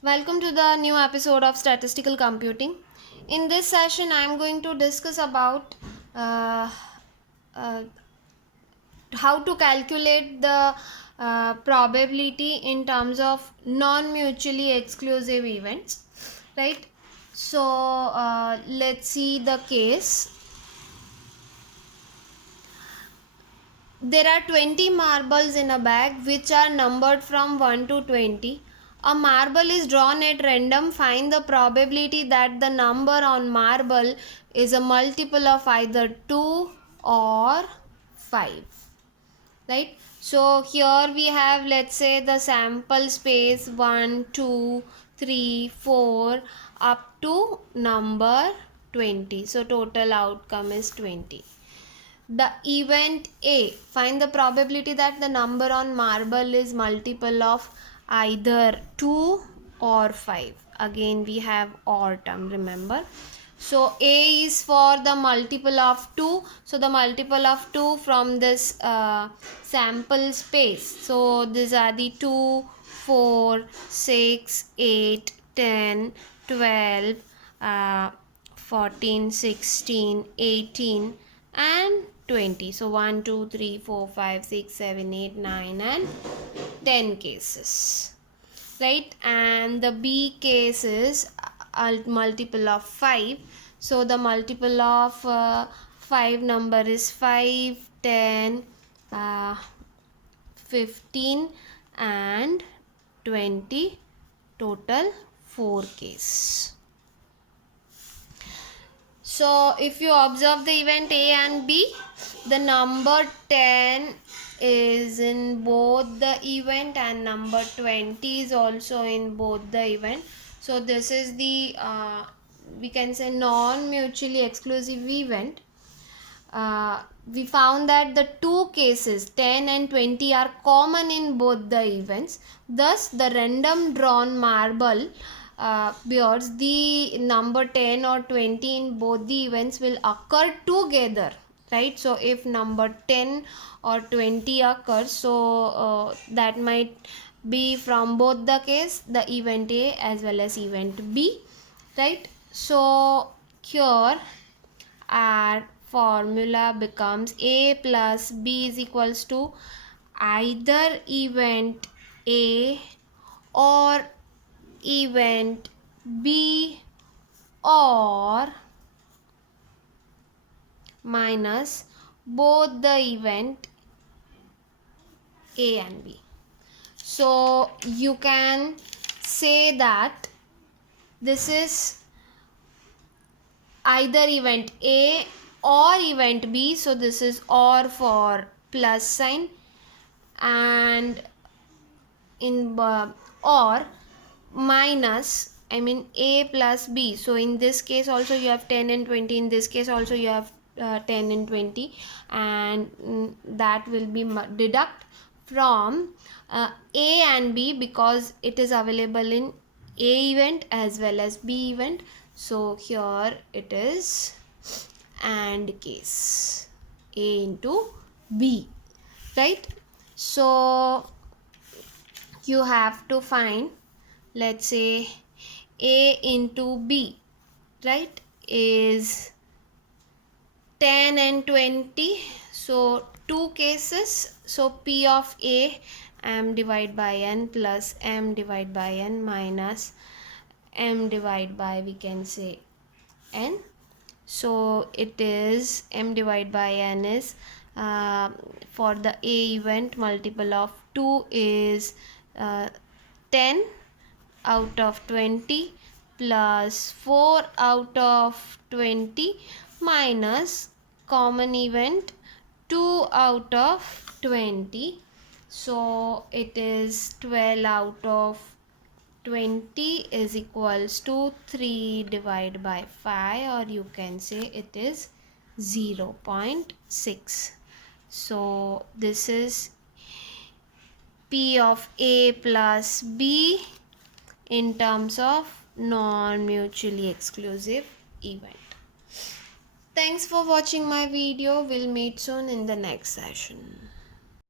Welcome to the new episode of Statistical Computing. In this session, I am going to discuss about uh, uh, how to calculate the probability in terms of non-mutually exclusive events, right? So let's see the case. There are 20 marbles in a bag which are numbered from 1 to 20. A marble is drawn at random. Find the probability that the number on marble is a multiple of either 2 or 5. Right? So here we have, let's say, the sample space 1, 2, 3, 4 up to number 20. So total outcome is 20. The event A. Find the probability that the number on marble is multiple of either 2 or 5. Again we have OR term, remember. So A is for the multiple of 2. So the multiple of 2 from this sample space. So these are the 2, 4, 6, 8, 10, 12, 14, 16, 18 and 20. So 1, 2, 3, 4, 5, 6, 7, 8, 9 and 10 cases. Right? And the B case is a multiple of 5. So the multiple of 5 number is 5, 10, 15 and 20. Total 4 cases. So if you observe the event A and B, the number 10 is in both the event and number 20 is also in both the event. So this is the we can say non-mutually exclusive event. We found that the two cases 10 and 20 are common in both the events. Thus the random drawn marble bears the number 10 or 20 in both the events will occur together, right? So if number 10 or 20 occurs, so that might be from both the case, the event A as well as event B, right? So here our formula becomes A plus B is equals to either event A or event B or minus both the event A and B. So you can say that this is either event A or event B. So this is OR for plus sign, and in or minus, I mean A plus B. So in this case also you have 10 and 20. In this case also you have 10 and 20, and that will be deduct from A and B because it is available in A event as well as B event. So here it is AND case, A into B, right? So you have to find, let's say, A into B, right, is 10 and 20. So two cases. So P of A, M divided by N plus M divided by N minus M divided by, we can say, N. So it is M divided by N is for the A event multiple of 2 is 10 out of 20 plus 4 out of 20 minus common event 2 out of 20. So it is 12 out of 20 is equals to 3 divided by 5, or you can say it is 0.6. So this is P of A plus B in terms of non-mutually exclusive event. Thanks for watching my video. We'll meet soon in the next session.